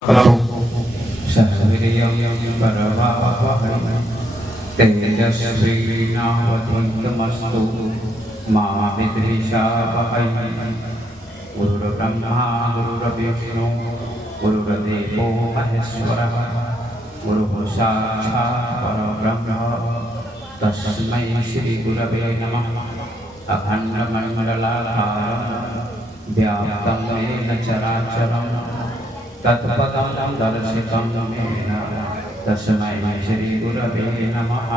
तेजस्वीनावधीतमस्तु मा विद्विषावहै। गुरुर्ब्रह्मा गुरुर्विष्णु गुरुर्देवो महेश्वरः गुरुः साक्षात् परब्रह्म तस्मै श्री गुरवे नमः। अखण्डमण्डलाकारं व्याप्तं येन चराचरं तत्पदं दर्शितं येन तस्मै श्री गुरवे नमः।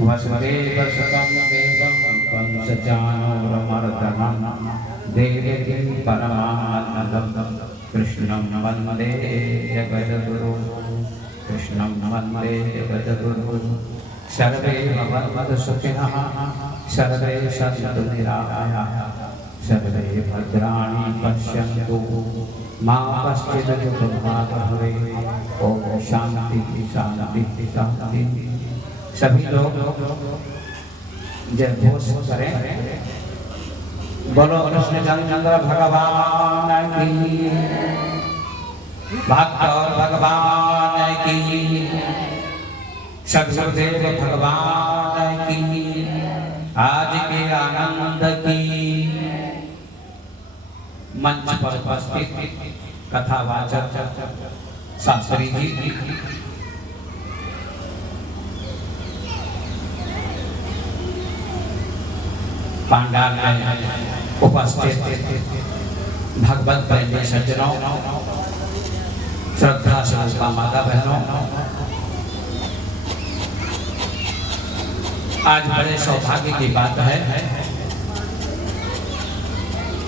वसुदेवसुतं देवं कंसचाणूरमर्दनं देवकीं परमानन्दं कृष्णं वन्दे जगद्गुरुं। कृष्णं वन्दे जगद्गुरुं। सर्वे भवन्तु सुखिनः सर्वे सन्तु निरामयाः सर्वे भद्राणि पश्यन्तु मा कश्चित् दुःखभाग् भवेत्। ओम शांति शांति शांति। सभी लोग जय घोष करें। बोलो कृष्णचंद्र भगवान की, भक्त भगवान की, सद्गुरुदेव भगवान की, आज के आनंद की। मंच पर उपस्थित कथावाचक शास्त्री जी, पांडाल में उपस्थित भगवत प्रेमी सज्जनों, श्रद्धा स्वरूप माता बहनों, आज बड़े सौभाग्य की बात है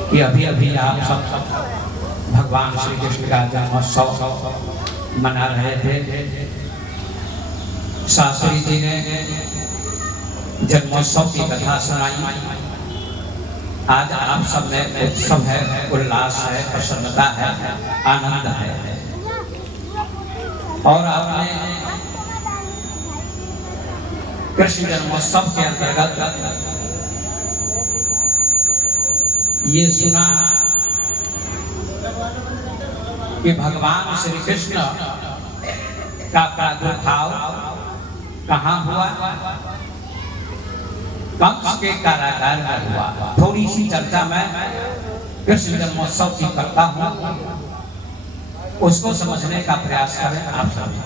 कि अभी अभी आप सब भगवान श्री कृष्ण का जन्मोत्सव मना रहे थे। शास्त्री जी ने जन्मोत्सव की कथा सुनाई। आज आप सब में उत्सव है, उल्लास है, प्रसन्नता है, आनंद है। और आपने कृष्ण जन्मोत्सव के अंतर्गत ये सुना कि भगवान श्री कृष्ण का प्रादुर्भाव कहाँ हुआ? कंस के कारागार में हुआ। थोड़ी सी चर्चा मैं कृष्ण जन्मोत्सव की करता हूँ, उसको समझने का प्रयास करें आप सभी।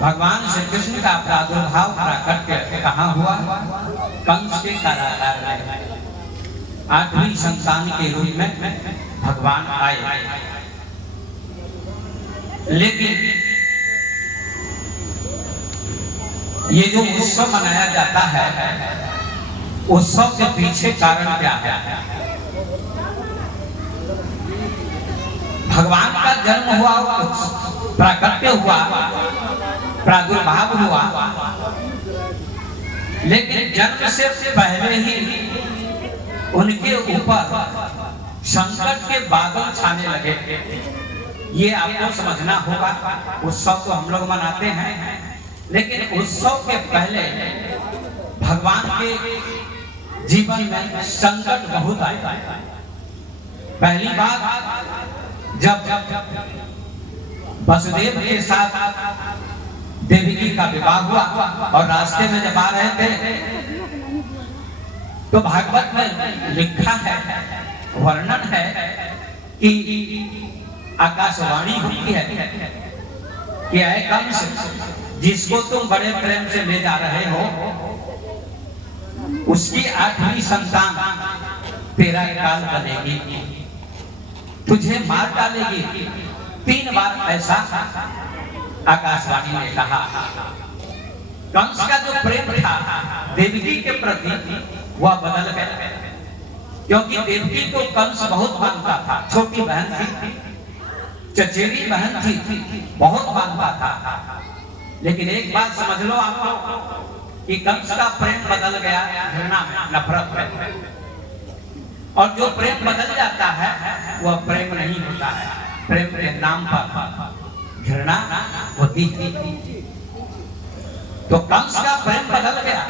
भगवान श्री कृष्ण का प्रादुर्भाव प्राकट्य कहाँ हुआ? कंस के कारागार में। 8वीं संतान के रूप में भगवान आए। लेकिन ये जो उत्सव मनाया जाता है, उत्सव के पीछे कारण क्या है? भगवान का जन्म हुआ, प्राकट्य हुआ, प्रादुर्भाव हुआ, लेकिन जन्म से पहले ही उनके ऊपर संकट के बादल छाने लगे। ये आपको समझना होगा। उत्सव तो हम लोग मनाते हैं, लेकिन उत्सव के पहले भगवान के जीवन में संकट बहुत आए। पहली बात, जब वसुदेव के साथ देवकी का विवाह हुआ और रास्ते में जब आ रहे थे तो भागवत में लिखा है, वर्णन है कि आकाशवाणी हुई है कि ऐ कंस, जिसको तुम बड़े प्रेम से ले जा रहे हो, उसकी 8वीं संतान तेरा काल बनेगी, तुझे मार डालेगी। 3 बार ऐसा आकाशवाणी ने कहा। कंस का जो प्रेम था देवकी के प्रति वह बदल गया, क्योंकि देवकी को कंस बहुत मानता था। छोटी बहन थी, चचेरी बहन थी, बहुत मानता था। लेकिन एक बात समझ लो आप कि कंस का प्रेम बदल गया घृणा में, नफरत में। और जो प्रेम बदल जाता है वह प्रेम नहीं होता है, प्रेम के नाम पर घृणा होती है। तो कंस का प्रेम बदल गया।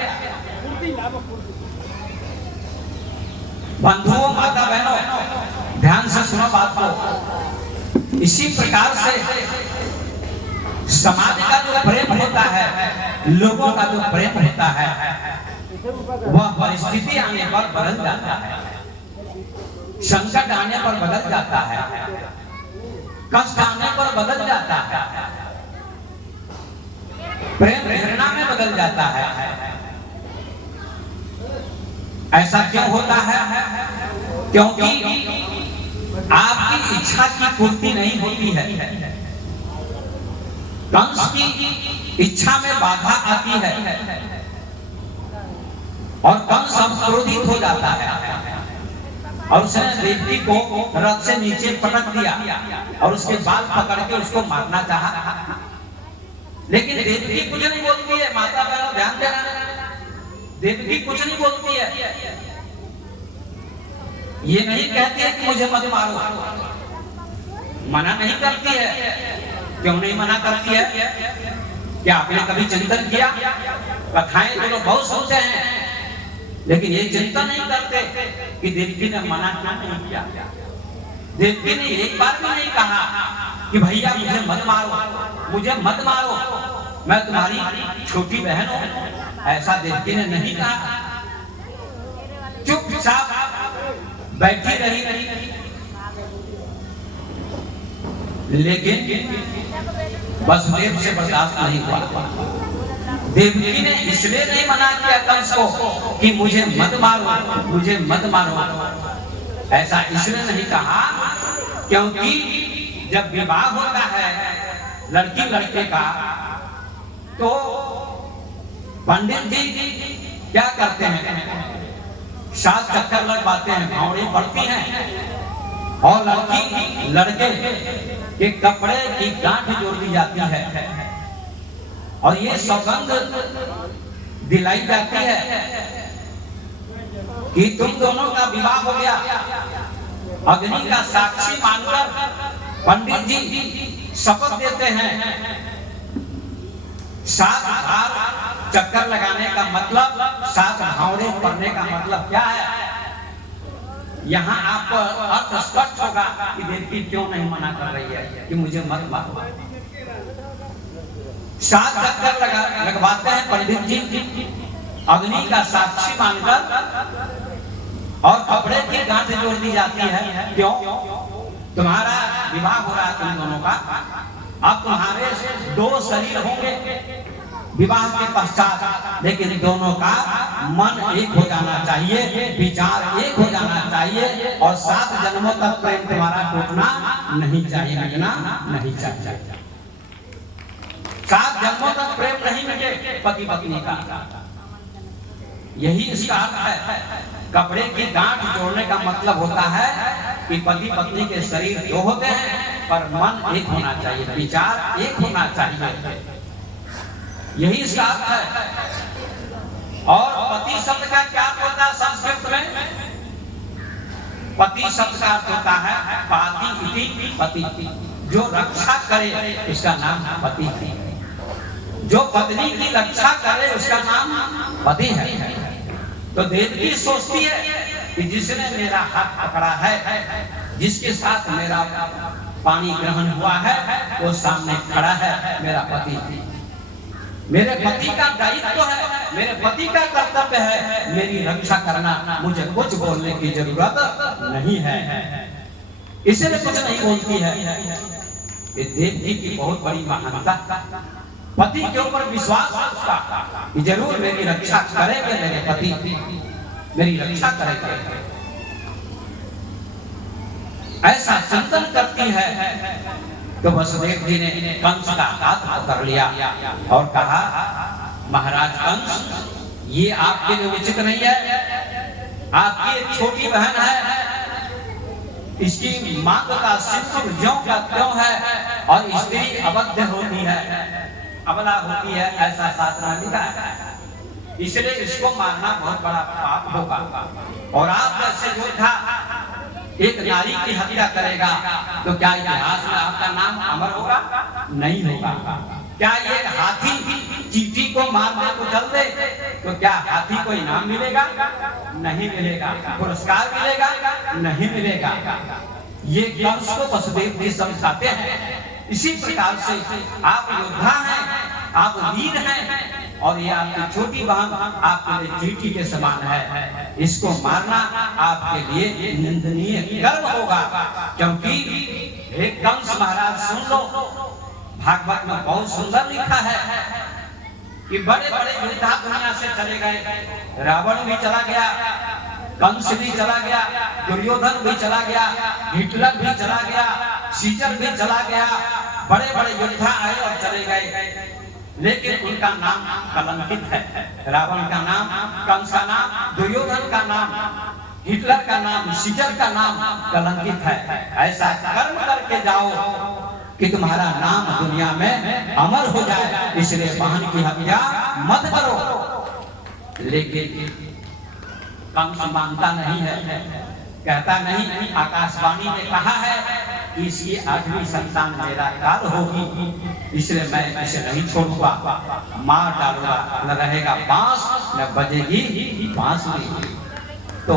बंधुओं, माता बहनों, ध्यान से सुनो बात को। इसी प्रकार से समाज का जो प्रेम होता है, लोगों का जो प्रेम होता है, वह परिस्थिति आने पर बदल जाता है, संकट आने पर बदल जाता है, कष्ट आने पर बदल जाता है, प्रेम घृणा में बदल जाता है। ऐसा क्यों होता है? क्योंकि आपकी इच्छा की पूर्ति नहीं होती है। कंस की इच्छा में बाधा आती है और कंस अब क्रोधित हो जाता है और उसने देवकी को रथ से नीचे पटक दिया और उसके बाल पकड़ के उसको मारना चाहा, लेकिन देवकी कुछ नहीं बोलती है। माता बहनों ध्यान देना, देवकी कुछ नहीं बोलती है। ये नहीं कहती है कि मुझे मत मारो, मना नहीं करती है। क्यों नहीं मना करती है? क्या आपने कभी चिंतन किया? कथाएं तो लोग बहुत सुनते हैं, लेकिन ये चिंतन नहीं करते कि देवकी ने मना क्यों नहीं किया। देवकी ने एक बार भी नहीं कहा कि भैया मुझे मत मारो, मुझे मत मारो, मैं तुम्हारी छोटी बहन हूं। ऐसा देवकी ने नहीं कहा, चुपचाप बैठी रही। लेकिन वसुदेव से बर्दाश्त नहीं हुआ। देवकी ने इसलिए नहीं मना किया कंस को कि मुझे मत मारो, मुझे मत मारो। ऐसा इसलिए नहीं कहा क्योंकि जब विवाह होता है लड़की लड़के का, तो पंडित जी क्या करते हैं? 7 चक्कर लगवाते हैं, भावड़े पड़ती हैं और लड़की लड़के के कपड़े की गांठ जोड़ दी जाती है और ये सौगंध दिलाई जाती है कि तुम दोनों का विवाह हो गया। अग्नि का साक्षी मानकर पंडित जी शपथ देते हैं। 7 बार चक्कर लगाने का मतलब, 7 भावड़े पड़ने का मतलब क्या है? यहाँ आपको अर्थ स्पष्ट होगा कि देवकी क्यों नहीं मना कर रही है कि मुझे मत मारो। 7 चक्कर लगवाते हैं पंडित जी अग्नि का साक्षी मानकर और कपड़े की गांठ जोड़ दी जाती है। क्यों? तुम्हारा विवाह हो रहा है तुम दोनों का, अब तुम्हारे 2 शरीर होंगे विवाह के पश्चात, लेकिन दोनों का मन एक हो जाना चाहिए, विचार एक हो जाना चाहिए और 7 जन्मों तक प्रेम तुम्हारा टूटना नहीं चाहिए, मिटना नहीं चाहिए। 7 जन्मों तक प्रेम नहीं मिटे पति पत्नी का। यही इसका अर्थ है। कपड़े की गांठ जोड़ने का मतलब होता है कि पति पत्नी के शरीर 2 होते हैं पर मन एक होना चाहिए, विचार एक होना चाहिए। यही इसका अर्थ है। और पति शब्द का क्या होता है संस्कृत में? पति शब्द का अर्थ होता है पाति इति पति, जो रक्षा करे उसका नाम पति है। जो पत्नी की रक्षा करे उसका नाम पति है। तो देवकी सोचती है कि जिसने मेरा हाथ पकड़ा है, जिसके साथ मेरा पानी ग्रहण हुआ है, वो सामने खड़ा है मेरा पति। मेरे पति का दायित्व है, मेरे पति का कर्तव्य है मेरी रक्षा करना, मुझे कुछ बोलने की जरूरत नहीं है। इसलिए कुछ नहीं बोलती है। ये देवकी की बहुत बड़ी महानता, पति के ऊपर विश्वास है उसका कि जरूर मेरी रक्षा करेंगे, मेरे पति मेरी रक्षा करेंगे। ऐसा चिंतन करती है तो वसुदेव जी ने कंस का हाथ पकड़ लिया और कहा, महाराज कंस, ये आपके लिए उचित नहीं है। आपकी एक छोटी बहन है, इसकी मांग का सिंदूर ज्यों का त्यों है और स्त्री अबद्ध होती है, अबला होती है, ऐसा शास्त्र में लिखा है। इसलिए इसको मारना बहुत बड़ा पाप होगा। और आप जैसे योद्धा एक नारी की हत्या करेगा तो क्या इतिहास में आपका नाम अमर होगा? नहीं होगा। क्या ये हाथी चींटी को मारने को चल दे तो क्या हाथी को इनाम मिलेगा? नहीं मिलेगा। पुरस्कार मिलेगा? नहीं मिलेगा। ये कंस को वसुदेव जी समझाते हैं। इसी प्रकार से आप योद्धा हैं, आप वीर हैं, और ये आपकी छोटी बहन आपके लिए चींटी के समान है। इसको मारना आपके लिए निंदनीय कर्म होगा। क्योंकि हे कंस महाराज सुन लो, भागवत में बहुत सुंदर लिखा है कि बड़े बड़े योद्धा दुनिया से चले गए। रावण भी चला गया, कंस भी चला गया, दुर्योधन भी चला गया, हिटलर भी चला गया, सीजर भी चला गया। बड़े बड़े योद्धा आए और चले गए, लेकिन उनका नाम कलंकित है। रावण का नाम, कंस का नाम, दुर्योधन का नाम, हिटलर का नाम, सीजर का नाम कलंकित है। ऐसा कर्म करके जाओ कि तुम्हारा नाम दुनिया में अमर हो जाए। इसलिए बहन की हत्या मत करो। लेकिन कंस मानता नहीं है, कहता नहीं। आकाशवाणी ने कहा है कि इसकी 8वीं संतान मेरा काल होगी, इसलिए मैं इसे नहीं छोड़ूंगा, मार डालूंगा। न रहेगा बांस, न बजेगी बांसुरी। तो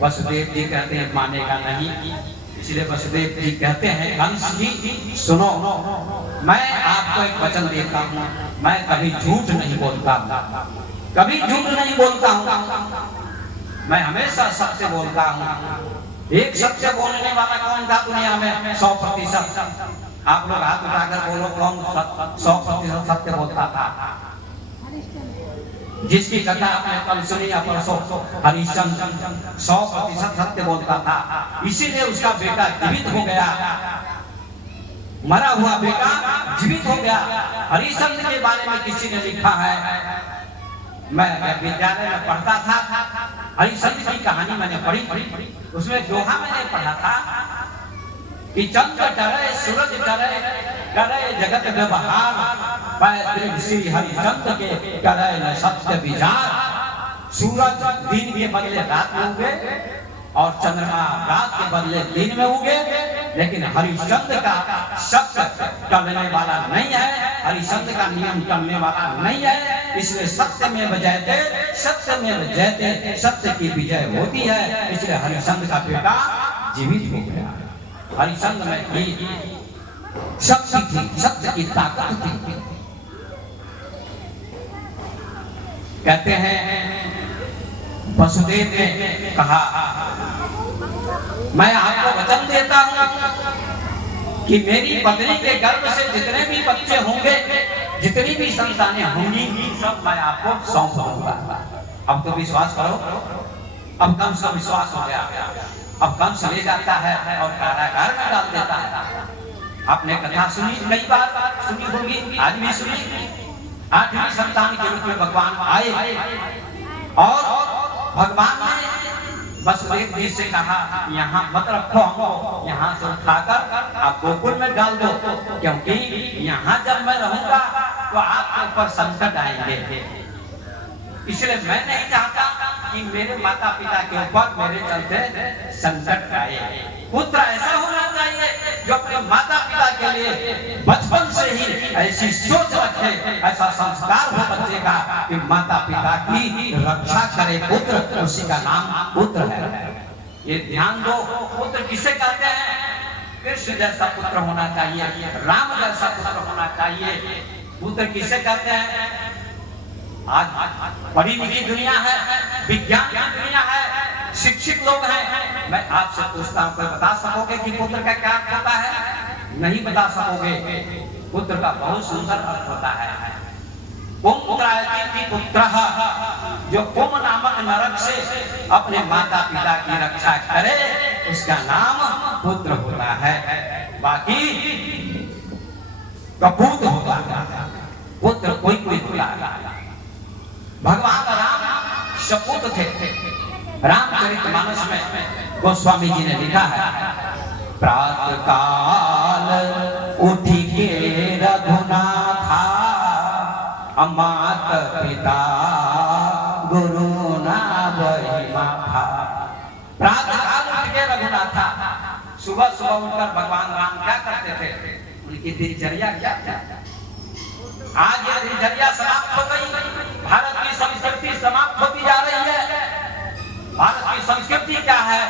वसुदेव जी कहते हैं मानेगा नहीं। इसलिए वसुदेव जी कहते हैं कंस जी सुनो, मैं आपको एक वचन देता हूँ, मैं कभी झूठ नहीं बोलता, कभी झूठ नहीं बोलता हूँ, मैं हमेशा सत्य बोलता हूँ। एक सत्य बोलने वाला कौन था दुनिया में 100%? आप लोग हाथ उठाकर बोलो कौन 100% सत्य बोलता था? जिसकी कथा आपने कल सुनी या परसों, हरिश्चंद्र 100% सत्य बोलता था। इसीलिए उसका बेटा जीवित हो गया, मरा हुआ बेटा जीवित हो गया। हरिश्चंद्र के बारे में किसी ने लिखा है, मैं विद्यालय में पढ़ता था, हरिश्चंद्र की कहानी मैंने पढ़ी। उसमें दोहा मैंने पढ़ा था कि चंद्र डरे सूरज डरे, करे जगत व्यवहार, पैतृक श्री हरिश्चंद्र के करे न सत्य विचार। सूरज दिन के बदले रात में उगे और चंद्रमा रात के बदले दिन में उगे, लेकिन हरिश्चंद्र का सत्य टलने वाला नहीं है, हरिश्चंद्र का नियम टलने वाला नहीं है। इसलिए सत्य में जयते, सत्य में जयते, सत्य की विजय होती है। इसलिए हरिश्चंद्र का बेटा जीवित हो गया। हरिश्चंद्र में ही शक्ति थी, सत्य की ताकत थी। कहते हैं वसुदेव ने कहा, मैं आपको वचन देता हूं कि मेरी पत्नी के गर्भ से जितने भी बच्चे होंगे, जितनी भी संतानें होंगी, सब मैं आपको सौंप दूंगा। अब तो विश्वास करो। अब कंस का विश्वास हो गया। अब कंस ले जाता है और कारागार में डाल देता है। आपने कथा सुनी, कई बार सुनी होगी, आज भी सुनी। 8वीं संतान के रूप में भगवान आए और भगवान ने वसुदेव जी से कहा, यहाँ मत रखो हमको, यहाँ से उठाकर आप गोकुल में डाल दो, क्योंकि यहाँ जब मैं रहूंगा तो आपके ऊपर संकट आएंगे। इसलिए मैं नहीं चाहता कि मेरे माता पिता के ऊपर मेरे चलते संकट आए। पुत्र ऐसा होना चाहिए जो अपने माता पिता के लिए बचपन से ही ऐसी सोच रखे, ऐसा संस्कार हो बच्चे का कि माता पिता की रक्षा करे। पुत्र, उसी का नाम पुत्र है। ये ध्यान दो। पुत्र किसे कहते हैं? कृष्ण जैसा पुत्र होना चाहिए, राम जैसा पुत्र होना चाहिए। पुत्र किसे कहते हैं? आज बड़ी निजी दुनिया है, विज्ञान की दुनिया है, शिक्षित लोग हैं। मैं आपसे पूछता हूँ, कोई बता सकोगे कि पुत्र का क्या अर्थ होता है? नहीं बता सकोगे। पुत्र का बहुत सुंदर अर्थ होता है। पुत्रः, जो कुम नामक नरक से अपने माता पिता की रक्षा करे, उसका नाम पुत्र होता है। बाकी कपूत होता है। पुत्र कोई कोई होता है। भगवान राम सपूत थे। रामचरितमानस में गोस्वामी जी ने लिखा है, प्रातः काल उठी के रघुनाथा, माता पिता गुरु ना वही माथा। प्रातः काल उठ के रघुनाथा, सुबह सुबह उठकर भगवान राम क्या करते थे? उनकी दिनचर्या क्या था? आज यह दिनचर्या समाप्त हो गई। भारत की संस्कृति समाप्त होती जा रही है। भारत की संस्कृति क्या है?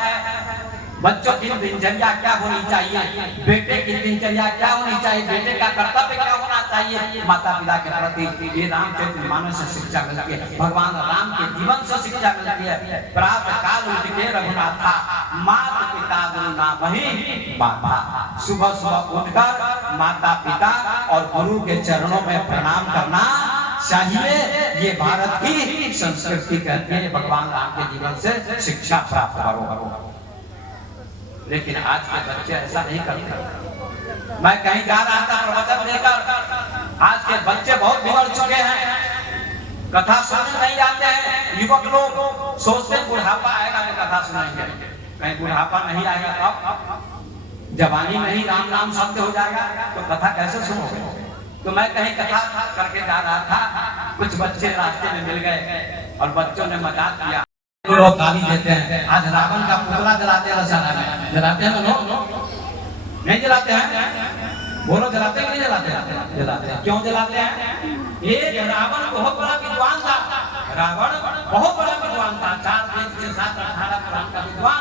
बच्चों की दिनचर्या क्या होनी चाहिए, बेटे की दिनचर्या क्या होनी चाहिए, बेटे का कर्तव्य क्या होना चाहिए माता पिता के प्रति, ये रामचरित मानस से शिक्षा मिलती है। भगवान राम के जीवन से शिक्षा मिलती है। प्रातः काल उठ के रघुनाथा माता पिता गुरु ना वही बाबा, सुबह सुबह उठकर माता पिता और गुरु के चरणों में प्रणाम करना चाहिए। ये भारत की संस्कृति कहती है। भगवान राम के जीवन से शिक्षा प्राप्त करो। लेकिन आज के बच्चे ऐसा नहीं करते। मैं कहीं जा रहा था प्रवचन देकर, आज के बच्चे बहुत बिगड़ चुके हैं, कथा सुनने नहीं जाते हैं। युवक लोग सोचते बुढ़ापा आएगा तो कथा सुनाएंगे, कहीं बुढ़ापा नहीं आएगा तब जवानी में ही राम नाम शब्द हो जाएगा तो कथा कैसे सुनोगे। तो मैं कहीं कथा करके जा रहा था, कुछ बच्चे रास्ते में मिल गए और बच्चों ने मजाक किया, लोग गाली देते हैं। आज रावण का पुतला जलाते हैं, जलाते हैं लोग, नहीं जलाते हैं? बोलो जलाते हैं कि नहीं जलाते हैं? जलाते हैं। क्यों जलाते हैं? ये रावण बहुत बड़ा विद्वान था, रावण बहुत बड़ा विद्वान था, 4 वेद के साथ 18 पुराण का विद्वान,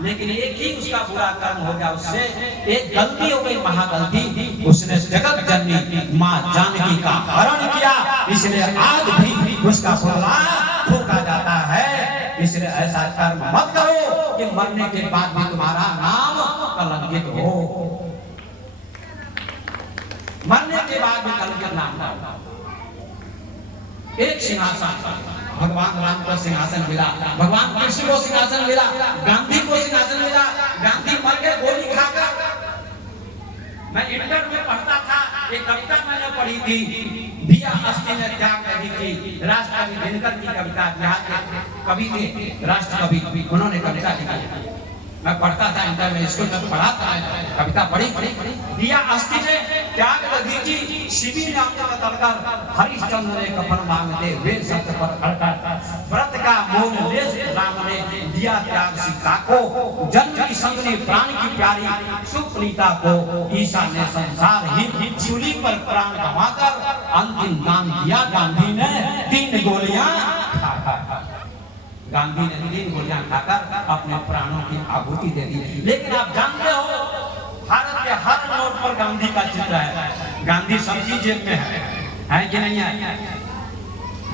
लेकिन एक ही उसका बुरा कर्म हो गया, उससे एक गलती हो गई, महागलती। उसने जगत जननी मां जानकी का हरण किया, इसलिए आज भी उसका पुतला फूंका जाता है। इसलिए ऐसा कर्म मत करो कि मरने के बाद भी तुम्हारा नाम कलंकित हो, मरने के बाद भी कलंकित नाम हो। एक सिंहासन, भगवान राम को सिंहासन मिला, भगवान कृष्ण को सिंहासन मिला, गांधी को सिंहासन मिला, गांधी मर गए गोली खाकर। मैं इंटर में पढ़ता था, एक कविता मैंने पढ़ी थी, दिया अस्थि ने त्याग नहीं की, राष्ट्रकवि दिनकर की कविता, बिहार के कवि थे राष्ट्र कवि, उन्होंने कविता लिखी। मैं पढ़ता था इंटर में, स्कूल में पढ़ा था, कविता पढ़ी। दिया अस्थि ने त्याग नहीं की, शिवी ने आंखें बदलकर, हरिश्चंद्र ने कफन मांगते वे सत्य पर अड़कर, व्रत का मोल लेस राम ने दिया त्याग सीता को, जन्म की संगनी प्राण की प्यारी सुप्रीता को, ईसा ने संसार ही चूली पर प्राण गंवाकर, अंतिम दान दिया गांधी ने 3 गोलियां खाकर। गांधी ने 3 गोलियां खाकर अपने प्राणों की आहुति दे दी। लेकिन आप जानते हो भारत के हर नोट पर गांधी का चित्र है। गांधी सबकी जेब में है कि नहीं है?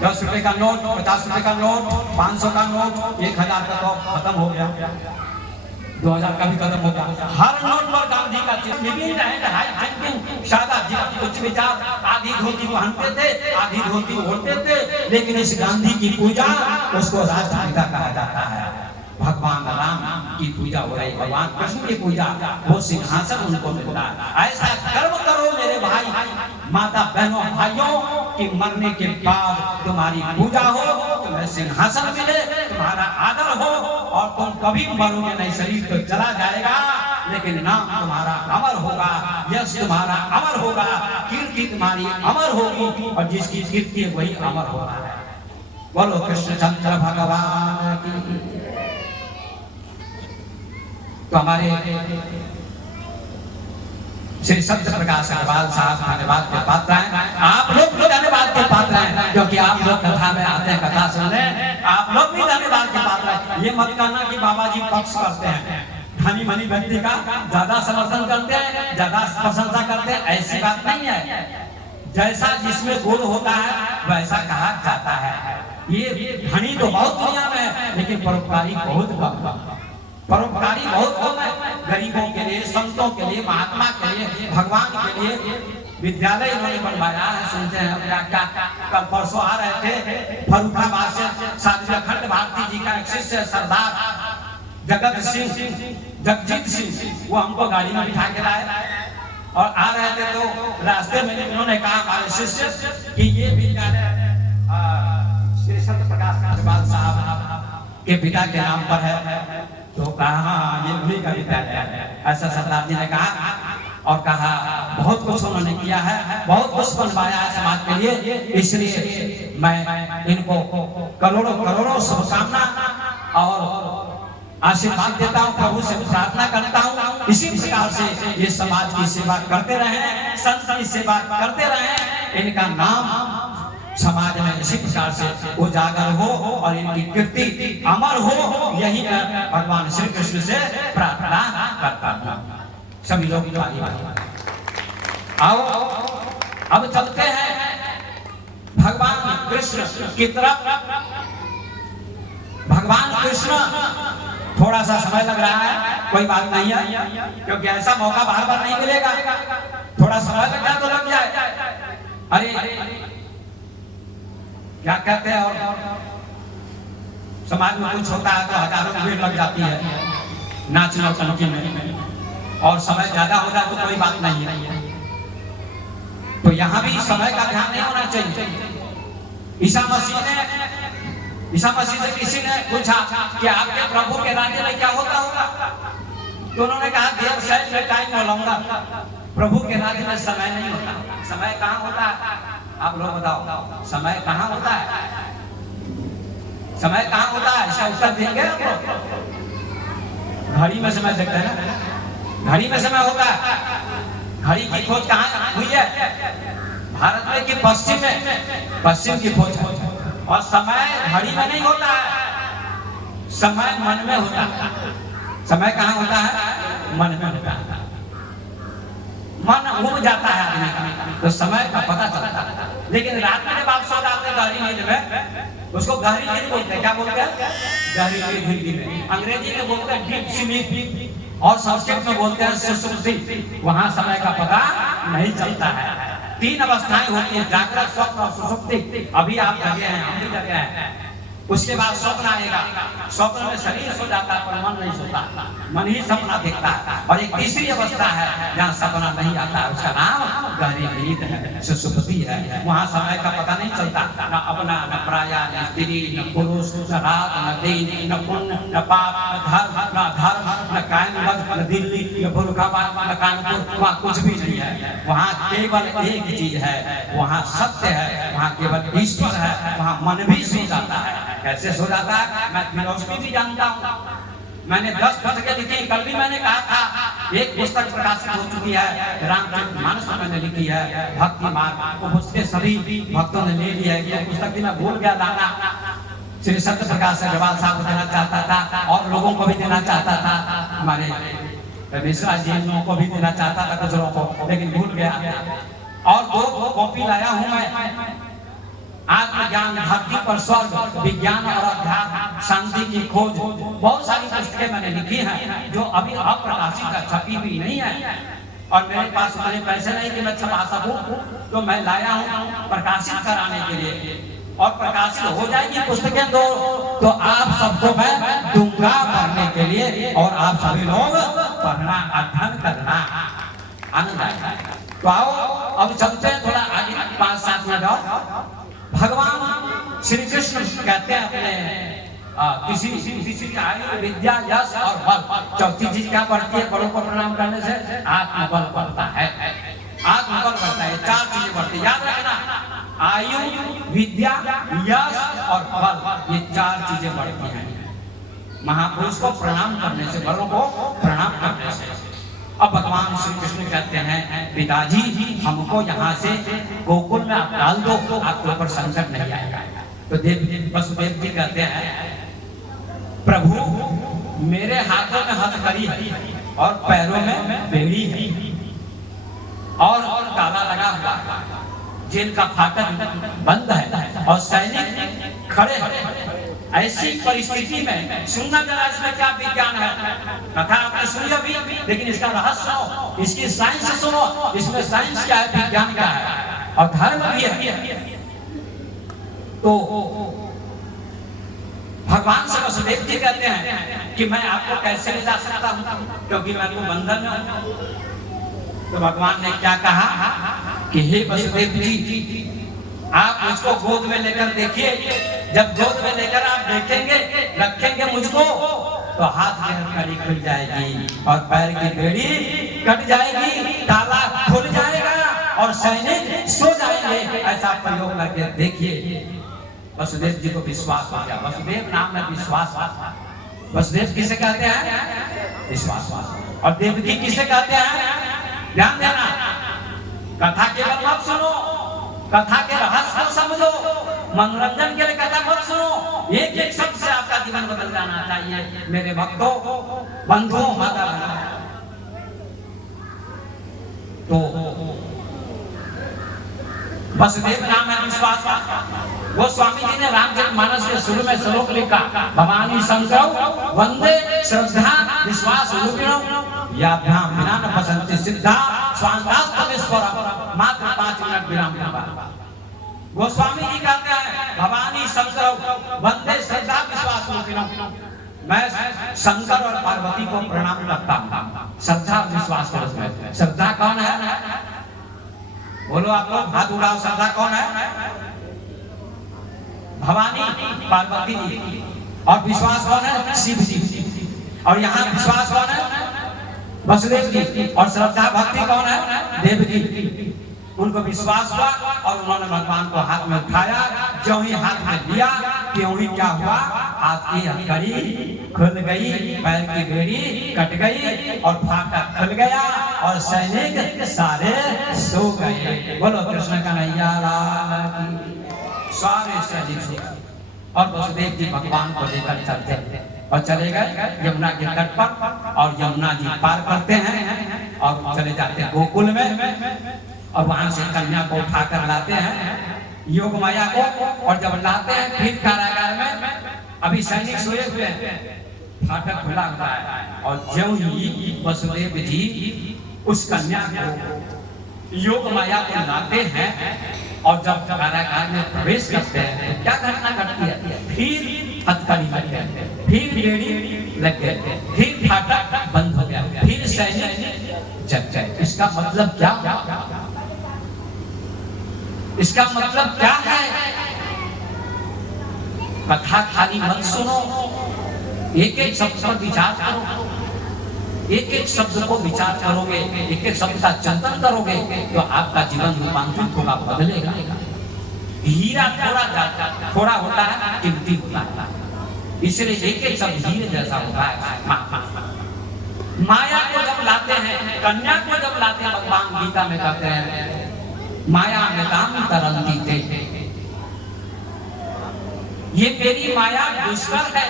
10 रुपए का नोट, 50 रुपए का नोट, 500 का नोट, 1000 का तो खत्म हो गया, 2000 का भी खत्म होगा। हर नोट पर गांधी का चित्र। विभिन्न सादा जीवन, उच्च विचार, आधी धोती पहनते थे, आधी धोती ओढ़ते थे, लेकिन इस गांधी की पूजा, उसको राष्ट्रपिता कहा जाता है। भगवान राम की पूजा हो रही, भगवान कृष्ण की पूजा, वो सिंहासन उनको मिल रहा है। ऐसा कर्म करो मेरे भाई, माता बहनों भाइयों, कि मरने के बाद तुम्हारी पूजा हो, तुम्हें सिंहासन मिले, तुम्हारा आदर हो, और तुम कभी मरोगे नहीं, शरीर तो चला जाएगा लेकिन नाम तुम्हारा अमर होगा, यश तुम्हारा अमर होगा, कीर्ति तुम्हारी अमर होगी, और जिसकी कीर्ति वही अमर होगा है। बोलो कृष्णचंद्र भगवान की। तो हमारे श्री सत्य प्रकाश अग्रवाल साहब धन्यवाद के पात्र हैं, आप लोग भी धन्यवाद के पात्र हैं, क्योंकि आप लोग कथा में आते हैं, कथा सुनने, आप लोग भी धन्यवाद के पात्र हैं। ये मत कहना कि बाबा जी पक्ष करते हैं, धनी मनी व्यक्ति का ज्यादा समर्थन करते हैं, ज्यादा प्रशंसा करते हैं, ऐसी बात नहीं है। जैसा जिसमें गुण होता है वैसा कहा जाता है। ये धनी तो बहुत दुनिया में है, लेकिन परोपकारी बहुत कम, परोपकारी बहुत कम है। गरीबों के लिए, संतों के लिए, महात्मा के लिए, भगवान के लिए विद्यालय इन्होंने बनवाया है। सुनते हैं क्या कल परसों आ रहे थे फर्रुखाबाद से, साध्वी अखंड भारती जी का एक शिष्य सरदार जगजीत सिंह, वो हमको गाड़ी में बिठा के लाए और आ रहे थे, तो रास्ते में इन्होंने कहा हमारे शिष्य कि ये विद्यालय श्री सत्य प्रकाश अग्रवाल साहब के पिता के नाम पर है। तो कहा ये उन्हीं का विद्यालय है, ऐसा सरदार जी ने कहा, और कहा बहुत कुछ उन्होंने किया है, बहुत कुछ बनवाया है समाज के लिए, इसलिए मैं इनको करोड़ों करोड़ों शुभकामना और आशीर्वाद देता हूँ, प्रभु से प्रार्थना करता हूँ इसी प्रकार से ये समाज की सेवा करते रहे, संत की सेवा करते रहे, इनका नाम समाज में इसी प्रकार से उजागर हो और इनकी कीर्ति अमर हो, यही मैं भगवान श्री कृष्ण से प्रार्थना करता हूँ। सभी लोग ताली बजाएं। आओ अब चलते हैं भगवान कृष्ण की तरफ। भगवान कृष्ण, थोड़ा सा समय लग रहा है, कोई बात नहीं है, क्योंकि ऐसा मौका बार बार नहीं मिलेगा। थोड़ा समय लग जाए तो लग जाए। अरे क्या कहते हैं, और समाज में कुछ होता है तो हजारों की भीड़ लग जाती है नाच नौटंकी में, और समय ज्यादा हो जाए तो कोई बात नहीं है। तो यहाँ भी समय का ध्यान नहीं होना चाहिए। ईसा मसीह से किसी ने पूछा कि आपके प्रभु के राज्य में क्या होता होगा, तो उन्होंने कहा देर सैज में टाइम लगाऊंगा। प्रभु के राज्य में समय नहीं होता। समय कहाँ होता है, आप लोग बताओ, समय कहाँ होता है? समय कहाँ होता है, इसका उत्तर देंगे आप लोग? घड़ी में समय देखते हैं ना, घड़ी में समय होता है। घड़ी की खोज कहाँ हुई है? भारत में कि पश्चिम में? पश्चिम की खोज है। और समय घड़ी में नहीं होता है, समय मन में होता है। समय कहाँ होता है? मन में होता है। मन उब जाता है आदमी का तो समय का पता चलता है। लेकिन रात में जब आप सो जाते हैं गहरी नींद में, उसको गहरी नींद बोलते हैं। क्या बोलते हैं? गहरी नींद हिंदी में। अंग्रेजी में बोलते हैं डीप स्लीप, और संस्कृत में बोलते हैं सुषुप्ति। वहां समय का पता नहीं चलता है। तीन अवस्थाएं होती हैं, जागृत, स्वप्न और सुषुप्ति। अभी आप जगे हैं, हम भी जगे हैं। उसके बाद स्वप्न आएगा। स्वप्न में शरीर सो जाता है पर मन नहीं सोता, मन ही सपना देखता है। और एक तीसरी अवस्था है जहाँ सपना नहीं आता है, उसका नाम गहरी नींद है, सुषुप्ति है। वहाँ समय का पता नहीं चलता, न अपना, न पराया, न स्त्री, न पुरुष, न रात, न दिन, न पुण्य, न पाप, न धर्म, न धर्म, न कायमगंज, न दिल्ली, न फर्रुखाबाद, न कानपुर। वहाँ कुछ भी नहीं है। वहाँ केवल एक चीज है, वहाँ सत्य है, वहाँ केवल ईश्वर है। वहाँ मन भी सो जाता है। कैसे सो जाता है? मैं फिलोसफी भी जानता हूँ। मैंने 10 पुस्तकें लिखी। कल भी मैंने कहा था एक पुस्तक प्रकाशित हो चुकी है, रामचरितमानस मैंने लिखी है, भक्ति मार्ग। वो पुस्तकें सभी भक्तों ने ले ली है। ये पुस्तक भी मैं भूल गया लाना। श्री सत्य प्रकाश अग्रवाल साहब को देना चाहता था और लोगों को भी देना चाहता था, हमारे मिश्रा जी को भी देना चाहता था कुछ लोगों को, लेकिन भूल गया। और 2 कॉपी लाया हूँ मैं। आत्मज्ञान, धरती पर स्वर्ग, विज्ञान और अध्यात्म, शांति की खोज। बहुत सारी पुस्तकें मैंने लिखी हैं जो अभी अप्रकाशित है, छपी भी नहीं है। और मेरे पास इतने पैसे नहीं कि मैं छपा सकूं, तो मैं लाया हूं प्रकाशित कराने के लिए। और प्रकाशित हो जाएगी पुस्तकें तो आप सबको मैं दूंगा पढ़ने के लिए, और आप सभी लोग पढ़ना, अध्ययन करना, आनंद आएगा। तो आओ अब चलते हैं थोड़ा आगे 5-7 मिनट और। भगवान श्री कृष्ण कहते हैं अपने किसी की आयु, विद्या, यश और बल, चौथी चीज क्या बढ़ती है बड़ों को प्रणाम करने से? आत्मबल बढ़ता है। आत्मबल बढ़ता है, 4 चीजें बढ़ती है, याद रखना। आयु, विद्या, यश और बल, ये 4 चीजें बढ़ती हैं महापुरुष को प्रणाम करने से, बड़ों को प्रणाम करने से। अब भगवान श्री कृष्ण कहते हैं पिताजी हमको यहाँ से गोकुल में आप डाल दो, आपके ऊपर संकट नहीं आएगा। तो वसुदेव जी कहते हैं प्रभु मेरे हाथों में हथकड़ी है और पैरों में बेड़ी है और ताला लगा हुआ है, जेल का फाटक बंद है और सैनिक खड़े हैं। ऐसी परिस्थिति में सुनना जरा इसमें क्या विज्ञान है। कथा आपने सुनी अभी, लेकिन इसका रहस्य सुनो, इसकी साइंस सुनो। इसमें साइंस क्या है, विज्ञान क्या है, और धर्म भी है। तो भगवान से वसुदेव जी कहते हैं कि मैं आपको कैसे ले जा सकता हूँ, क्योंकि मैं तो बंधन में हूँ। तो भगवान ने क्या कहा कि हे वसुदेव जी आप मुझको गोद में लेकर देखिए। जब गोद में लेकर आप देखेंगे, रखेंगे मुझको, तो हाथ की हथकड़ी खुल जाएगी और पैर की बेड़ी कट जाएगी, ताला खुल जाएगा और सैनिक सो जाएंगे। ऐसा प्रयोग करके देखिए। वसुदेव जी को विश्वास हो गया। वसुदेव नाम में विश्वास। वसुदेव किसे कहते हैं? विश्वास। और देवकी किसे कहते हैं? ध्यान देना, कथा केवल मत सुनो, कथा के रहस्य को समझो, मनोरंजन के लिए कथा मत सुनो। एक एक शब्द से आपका जीवन बदल जाना चाहिए। मेरे भक्तों, बंधुओं, माता बहनों, तो वसुदेव नाम है विश्वास। वो स्वामी जी ने रामचरितमानस के शुरू में श्लोक लिखा, भवानी शंकर वंदे श्रद्धा विश्वास रूपिणो याभ्याम विना न पसंति सिद्धा स्वांतास्तमेश्वर मात्र 5 मिनट विराम के बाद गोस्वामी जी कहते हैं, भवानी शंकर वंदे श्रद्धा विश्वास रूपिणो। मैं शंकर और पार्वती को प्रणाम करता हूँ श्रद्धा विश्वास के रूप में। श्रद्धा कौन है? बोलो आप लोग, हाथ उड़ाओ। श्रद्धा कौन है? भवानी पार्वती जी। और विश्वास कौन है? शिव जी। और यहाँ विश्वास कौन है? वसुदेव जी। और श्रद्धा भक्ति कौन है? देव जी। उनको विश्वास हुआ और उन्होंने भगवान को हाथ में उठाया। जो ही हाथ में लिया त्यों ही क्या हुआ, हाथ की हथकड़ी खुल गई, पैर की बेड़ी कट गई और फाटक खुल गया और सैनिक सारे सो गए। बोलो कृष्ण कन्हैया लाल की। सारे सैनिक सो गए और वसुदेव जी भगवान को लेकर चलते और चले गए यमुना के तट पर। और यमुना जी पार करते हैं और चले जाते हैं गोकुल में। और वहां से कन्या को उठाकर लाते हैं, योग माया को। और जब लाते हैं फिर कारागार में, अभी सैनिक सोए हुए हैं, फाटक खुला हुआ है। और ज्यों ही वसुदेव जी उस कन्या को योग माया को लाते हैं और जब कारागार में प्रवेश करते हैं तो क्या घटना घटती है? फिर हथकड़ी लग गए, फिर बेड़ी लग गए, फिर फाटक बंद हो गया, फिर सैनिक जग गए। इसका मतलब क्या? इसका मतलब क्या है? कथा खाली मत सुनो, एक एक शब्द पर विचार करो। एक एक शब्द को विचार करोगे, एक एक शब्द का चिंतन करोगे तो आपका जीवन रूपांतरित होगा, बदलेगा। हीरा थोड़ा होता है, कीमती होता है, इसलिए एक एक शब्द हीरे जैसा होता है। माया को जब लाते हैं, कन्या को जब लाते हैं, भगवान गीता में कहते हैं माया में काम तरंती थे। ये मेरी माया दुष्कर है,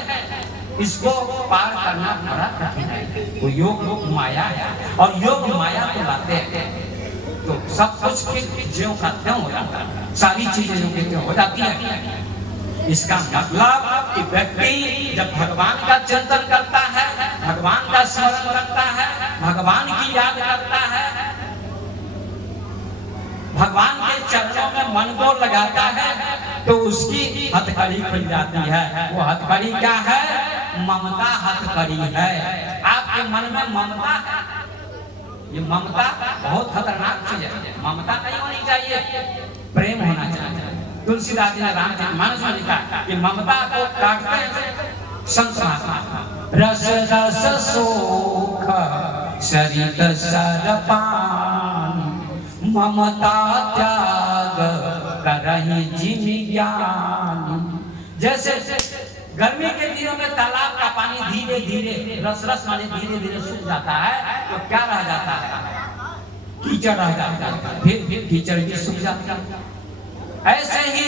इसको पार करना बड़ा कठिन है। वो योग माया है और योग माया को लाते हैं तो सब कुछ फिर ज्यों का त्यों हो जाता है, सारी चीजें जो के त्यों हो जाती है। इसका मतलब कि व्यक्ति जब भगवान का चिंतन करता है, भगवान का स्मरण करता है, भगवान की याद करता है, भगवान के चरणों में मन को लगाता है तो उसकी हथकड़ी खुल जाती है। वो हथकड़ी क्या है? ममता हथकड़ी है। आपके मन में ममता है, ये ममता बहुत खतरनाक चीज है। ममता नहीं होनी चाहिए, प्रेम होना चाहिए। तुलसीदास जी ने रामचरितमानस में लिखा कि ममता को काटते हैं संत महात्मा। रस रस सोख सरित सरपान ममता त्याग करहि जिमि ज्ञान। जैसे गर्मी के दिनों में तालाब का पानी धीरे धीरे रस माने धीरे धीरे सूख जाता है तो क्या रह जाता है? कीचड़ रह जाता है, फिर कीचड़ भी सूख जाता है। ऐसे ही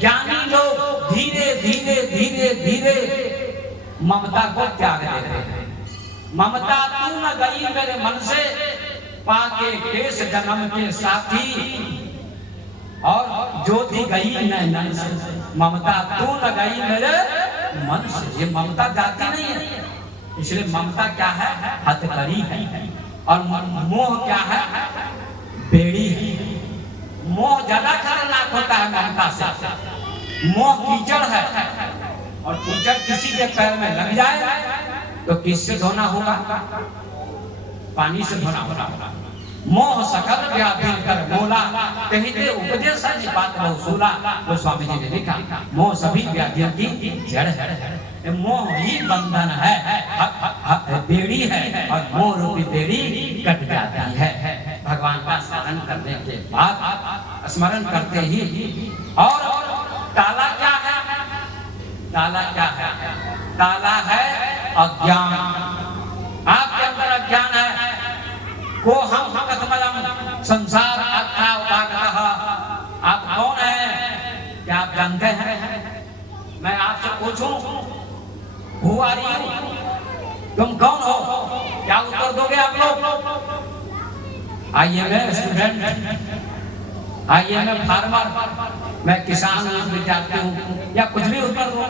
ज्ञानी लोग धीरे धीरे धीरे धीरे ममता को त्याग देते हैं। ममता तू न गई मेरे मन से, पाके केस जन्म के साथी, और ज्योति गई नैनन से। ममता तू न गई मेरे मन से। ये ममता जाती नहीं है, इसलिए ममता क्या है? हथकड़ी है। और मोह क्या है? बेड़ी है। मोह ज्यादा खतरनाक होता है ममता से। मोह कीचड़ है और कीचड़ किसी के पैर में लग जाए तो किससे धोना होगा? पानी से धोना होगा। मोह सकल व्याधि कर बोला, कहते उपजे सच बात बहुसूला। वो स्वामी जी ने लिखा मोह सभी व्याधियों की जड़ है। मोह ही बंधन है, बेड़ी है और मोह रूपी बेड़ी कट जाती है भगवान का स्मरण करने के बाद। स्मरण करते ही और ताला क्या है? ताला क्या है? ताला है अज्ञान। आपके अंदर अज्ञान है। को हम कथमलम संसार आख्या उपागतः। आप हु आर यू, तुम कौन हो? क्या उत्तर दोगे आप लोग? I am a student, I am a farmer, मैं किसान हूँ, विद्यार्थी हूँ, या कुछ भी उत्तर दो।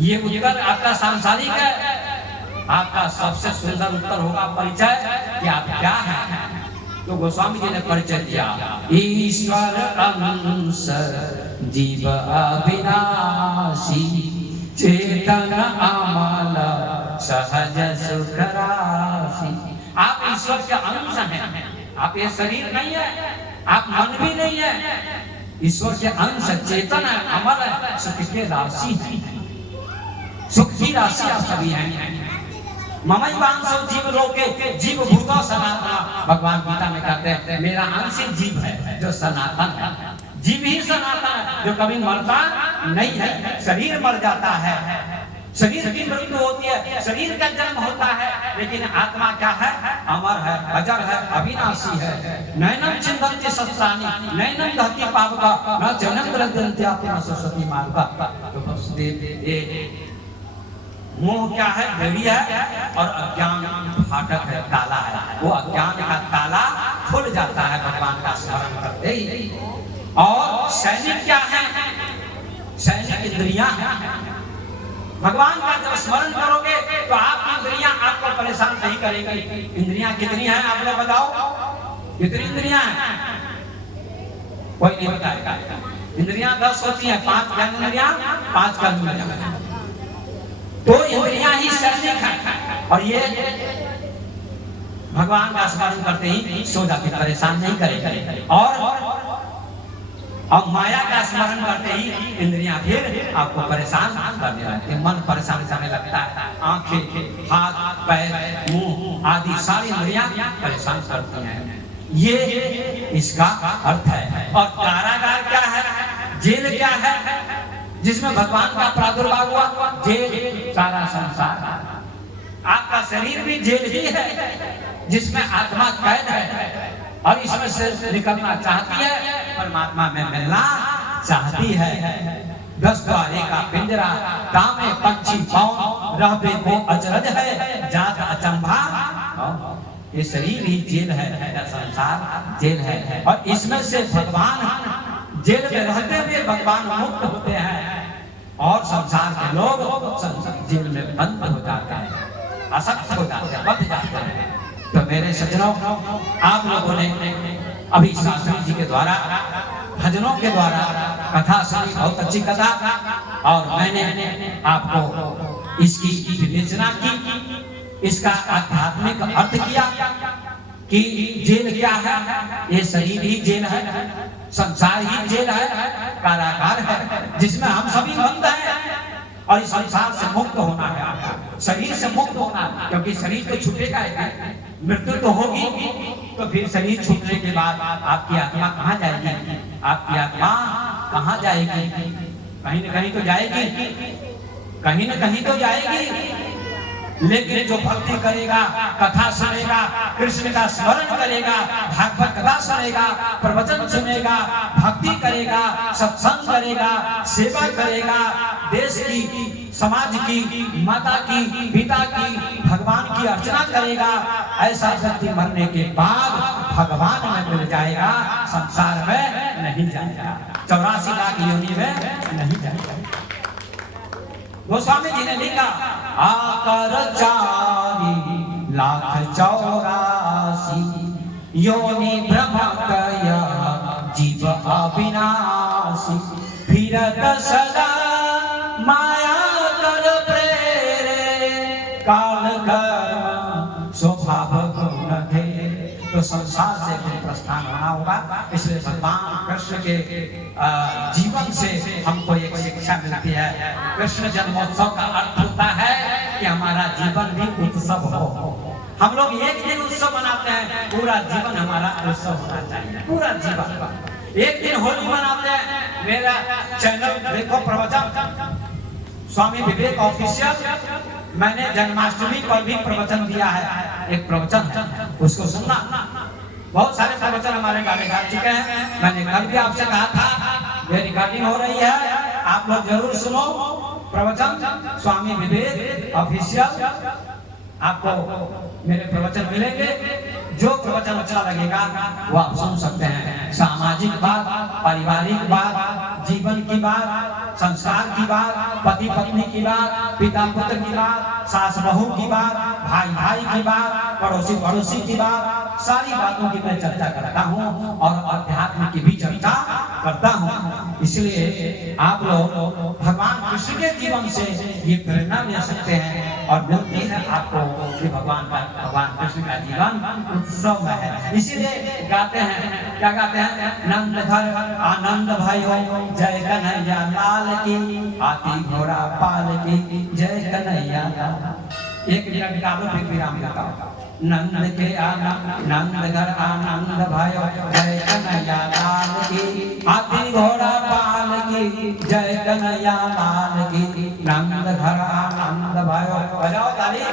ये उत्तर आपका सांसारिक है। आपका सबसे सुंदर उत्तर होगा परिचय कि आप क्या हैं। तो गोस्वामी जी ने परिचय दिया, ईश्वर अंश जीव अविनाशी, चेतन अमल सहज सुख राशि। आप ईश्वर के अंश हैं, आप ये शरीर नहीं है, आप मन भी नहीं है, ईश्वर के अंश, चेतन है, अमर है, सुख की राशि है, सुख की राशि आप सभी हैं। ममैवांशो जीव लोके जीव भूतो सनातन, भगवान गीता में कहते हैं मेरा अंश जीव है जो सनातन है। जीव ही सनातन है जो कभी मरता नहीं है। शरीर मर जाता है, शरीर की मृत्यु होती है, शरीर का जन्म होता है, लेकिन आत्मा क्या है? अमर है, अजर है, अविनाशी है। नैनम चिंतन्ति शस्त्राणि नैनम दहति पावका न जनम ग्रंथन्ति आत्मा सरस्वती मार्गा। तो मोह क्या है? भेड़ी है, और अज्ञान फाटक है, ताला है। वो अज्ञान का ताला खुल जाता है भगवान का स्मरण करते ही। और सैनिक क्या है? सैनिक इंद्रियां हैं। भगवान का जब स्मरण करोगे तो आपकी इंद्रियां आपको परेशान नहीं करेंगी। इंद्रियां कितनी हैं आप लोग बताओ? कितनी इंद्रियां हैं? कोई नहीं बताएगा। इंद्रियां 10 होती हैं, 5 ज्ञान इंद्रियां, 5 कर्म इंद्रियां। तो इंद्रियां ही सैनिक हैं, और ये भगवान का स्मरण करते ही सो जाते, परेशान नहीं करेंगे। और माया का स्मरण करते ही इंद्रियां फिर आपको परेशान करने लगती है, मन परेशान करने लगता है। आंखें, हाथ, पैर, मुंह आदि सारी इंद्रियां परेशान करती हैं। ये इसका अर्थ है। और कारागार क्या है? जेल क्या है? जिसमें भगवान का प्रादुर्भाव हुआ, जेल सारा संसार। आपका शरीर भी जेल ही है जिसमें आत्मा कैद है, और इसमें से निकलना चाहती है, परमात्मा में मिलना चाहती है। 10 द्वारे का पिंजरा, दामे पंछी पाँव, रहबे को अचरज है, जात अचंभा। ये शरीर ही जेल है, संसार जेल है, और इसमें से भगवान जेल में रहते हुए भगवान मुक्त होते हैं, और संसार के लोग जेल में बंद हो जाते हैं, असक्त हो जाते हैं, बंध जाते हैं। तो मेरे सज्जनों, आप लोगों ने अभी शास्त्री जी के द्वारा, भजनों के द्वारा कथा सुनी, बहुत अच्छी कथा, और मैंने आपको इसकी विवेचना की, इसका आध्यात्मिक अर्थ किया कि जेल क्या है। ये शरीर ही जेल है, संसार ही जेल है, कारागार है जिसमें हम सभी बंद हैं, और इस संसार से मुक्त होना है आपको, शरीर से मुक्त होना है, क्योंकि शरीर तो छूटेगा, मृत्यु तो होगी। तो फिर शरीर छूटने के बाद आपकी आत्मा कहाँ जाएगी? आपकी आत्मा कहाँ जाएगी? कहीं न कहीं तो जाएगी, कहीं न कहीं तो जाएगी। लेकिन जो भक्ति करेगा, कथा सुनेगा, कृष्ण का स्मरण करेगा, भागवत कथा सुनेगा, प्रवचन सुनेगा, भक्ति करेगा, सत्संग करेगा, सेवा करेगा, देश की, समाज की, माता की, पिता की, भगवान की अर्चना करेगा, ऐसा व्यक्ति मरने के बाद भगवान में मिल जाएगा, संसार में नहीं जाएगा, 84 लाख योनि में नहीं जाएगा। गोस्वामी जी ने लिखा, आकर 4 लाख 84 योनि भ्रमत जीव अविनाशी, फिरत सदा माया कर प्रेरे, काल कर्म स्वभाव गुण थे। तो संसार से फिर प्रस्थान होना होगा। इसलिए भगवान कृष्ण के जीवन से हमको एक शिक्षा मिलती है। कृष्ण जन्मोत्सव का अर्थ होता है कि हमारा जीवन भी उत्सव हो। हम लोग एक दिन उत्सव मनाते हैं, पूरा जीवन हमारा उत्सव होना चाहिए, पूरा जीवन। एक दिन होली मनाते हैं, मेरा चैनल देखो प्रवचन स्वामी विवेक ऑफिशियल, मैंने जन्माष्टमी पर भी प्रवचन दिया है, एक प्रवचन है, उसको सुनना। बहुत सारे प्रवचन हमारे गाने गा चुके हैं। मैंने कल भी आपसे कहा था, ये रिकॉर्डिंग हो रही है, आप लोग जरूर सुनो। प्रवचन स्वामी विवेक ऑफिशियल, आपको मेरे प्रवचन मिलेंगे। जो प्रवचन अच्छा लगेगा वो आप सुन सकते हैं। सामाजिक बात, पारिवारिक बात, जीवन की बात, संस्कार की बात, पति पत्नी की बात, पिता पुत्र की बात, सास बहू की बात, भाई भाई की बात, पड़ोसी पड़ोसी की बात, सारी बातों की मैं चर्चा करता हूँ और अध्यात्म की भी चर्चा करता हूँ। इसलिए आप लोग भगवान कृष्ण के जीवन से ये प्रेरणा ले सकते हैं और मिलती है आपको कि भगवान कृष्ण का जीवन उत्सव में है। इसीलिए गाते हैं, क्या गाते हैं? नंद घर आनंद भयो, जय कन्हैया लाल की, हाथी घोड़ा पाल की, जय कन्हैया लाल। एक मिनट निकालो, फिर विराम देता हूँ। नंद के नंद घर आनंद भयो, जय कन्हैया लाल की, हाथी घोड़ा पाल की, जय कन्हैया लाल की। नंद घर आनंद भयो, बजाओ ताली।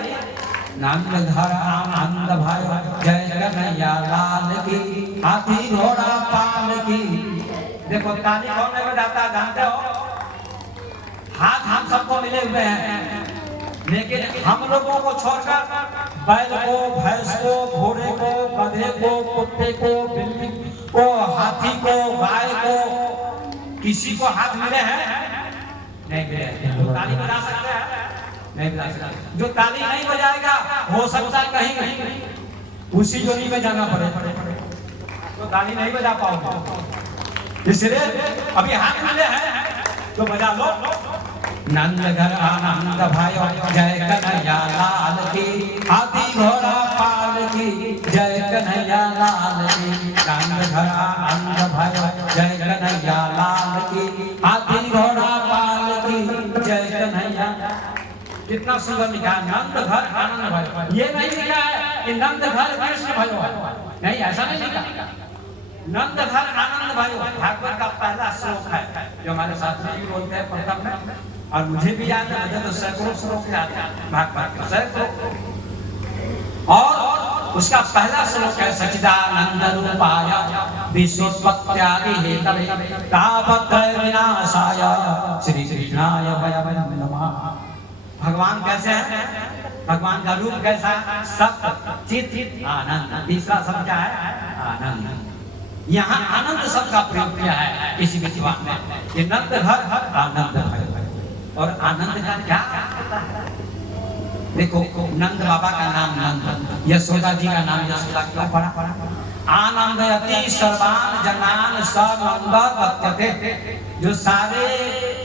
नंद घर आनंद भयो, जय कन्हैया लाल की, हाथी घोड़ा पाल की। देखो ताली कौन नहीं बजाता, जानते हो? हाथ हम सबको मिले हुए हैं, लेकिन हम लोगों को छोड़कर बैल को, भैंस को, घोड़े को, गधे को, कुत्ते को, बिल्ली को, हाथी को, गाय को, किसी को हाथ मिले हैं? नहीं मिले। तो ताली बजा सकते हैं? नहीं बजा सकते। जो ताली नहीं बजाएगा हो सकता है कहीं उसी जोनी में जाना पड़े, तो ताली नहीं बजा पाओगे। इसलिए अभी हाथ मिले हैं तो बजा लो। नंद घर आनंद भयो, जय कन्हैया लाल की, हाथी घोड़ा पाल की, जय कन्हैया लाल की। नंद घर आनंद भयो, जय कन्हैया लाल की, हाथी घोड़ा पाल की, जय कन्हैया। कितना सुंदर लिखा है, नंद घर आनंद भयो। ये नहीं लिखा है कि नंद घर कृष्ण भयो, नहीं, ऐसा नहीं लिखा। नंद घर आनंद भयो भागवत का पहला श्लोक है, जो हमारे शास्त्री जी बोलते हैं प्रथम में, और मुझे भी याद है, मुझे तो सैकड़ों श्लोक याद है भागवत के, सैकड़ों। और उसका पहला श्लोक है, सच्चिदानंद रूपाय विश्वोत्पत्त्यादि हेतवे तापत्रय विनाशाय श्री कृष्णाय वयं नमः। भगवान कैसे हैं? भगवान का रूप कैसा है? सत्य चित आनंद। तीसरा शब्द क्या है? आनंद। यहाँ आनंद शब्द का प्रयोग किया है इसी विद्वान में, ये नंद घर आनंद भयो। और आनंद का क्या होता है? देखो, नंद बाबा का नाम नंद, यशोदा जी का नाम यशोदा क्यों पड़ा? आनंदयति सर्वान जनान सनंद तत्यते, जो सारे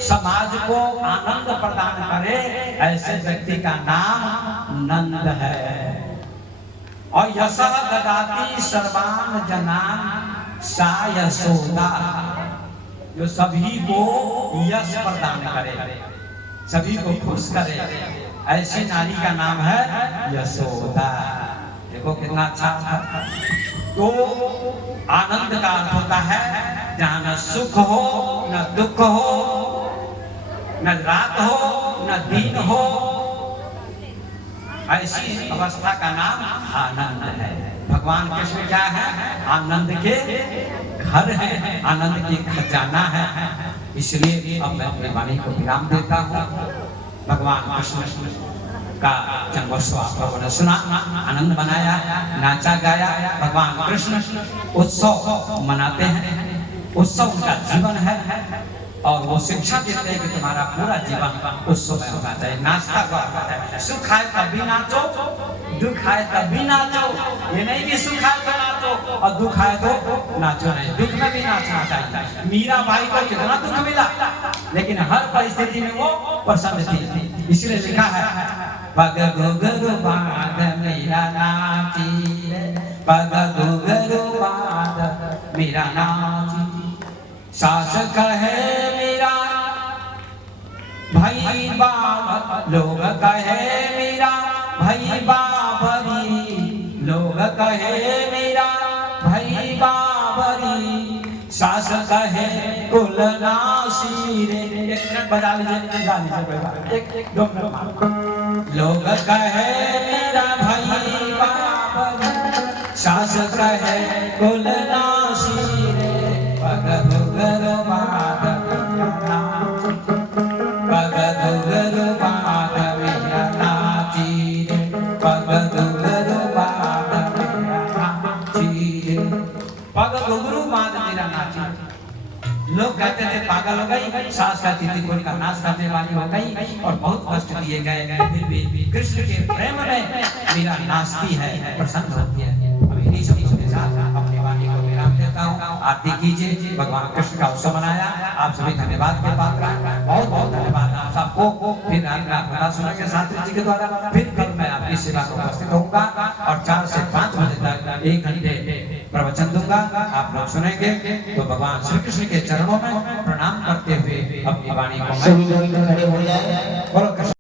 समाज को आनंद प्रदान करे, ऐसे व्यक्ति का नाम नंद है। और यशः ददाति सर्वान जनान सा यशोदा, जो सभी को यश प्रदान करे, सभी को खुश करे, ऐसी नारी का नाम है यशोदा। देखो कितना अच्छा था। तो आनंद का अर्थ होता है जहाँ न सुख हो, न दुख हो, न रात हो, न दिन हो, ऐसी अवस्था का नाम आनंद है। भगवान कृष्ण क्या है? आनंद के घर है, आनंद की खजाना है। इसलिए अब मैं अपनी वाणी को विराम देता हूँ। भगवान कृष्ण का जन्मोत्सव आप लोगों ने सुना, आनंद मनाया, नाचा गाया। भगवान कृष्ण उत्सव मनाते हैं, उत्सव उनका जीवन है, और वो शिक्षा देते हैं कि तुम्हारा पूरा जीवन उत्सव में होना चाहिए, नाचता हुआ होना चाहिए। सुख आए तब भी नाचो, दुख आए तब भी नाचो। ये नहीं कि सुख आए तो नाचो और दुख आए तो नाचो नहीं, दुख में भी नाचना चाहिए। मीराबाई को कितना दुख मिला, लेकिन हर परिस्थिति में वो प्रसन्न थी। इसलिए लिखा है, पग घुघरू बांध मीरा नाची, पग घुघरू बांध मीरा नाची। सास कहे मीरा भाई बाप, लोग कहे मीरा भाई बाबरी, लोग कहे मीरा भाई बाबरी। सास कहे कुलनासी रे। एक मिनट बजा लीजिए, गा लीजिए, एक दो मिनट। लोग कहे मीरा भाई बाबरी, सास कहे कुलनासी रे। पग घुघरू बांध पग चीज पग घुंघरू बांध मेरा नाची। लोग कहते थे पागल हो गई, सास कहती थी कोई का नाश करने वाली हो गई, और बहुत कष्ट दिए गए, फिर भी कृष्ण के प्रेम में मेरा नाचती है, प्रसन्न होती है। अब इन्हीं शब्दों के साथ अपनी वाणी को विराम देता हूँ। आरती कीजिए। भगवान कृष्ण का उत्सव मनाया, आप सभी धन्यवाद के पात्र हैं। बहुत बहुत धन्यवाद आप सबको। फिर रात सुनेंगे शास्त्री जी के द्वारा। फिर कल मैं आपकी सेवा में उपस्थित होऊंगा और 4 से 5 बजे तक 1 घंटे प्रवचन दूंगा, आप लोग सुनेंगे। तो भगवान श्री कृष्ण के चरणों में प्रणाम करते हुए अपनी वाणी को सभी लोग खड़े हो जाए। बोलो।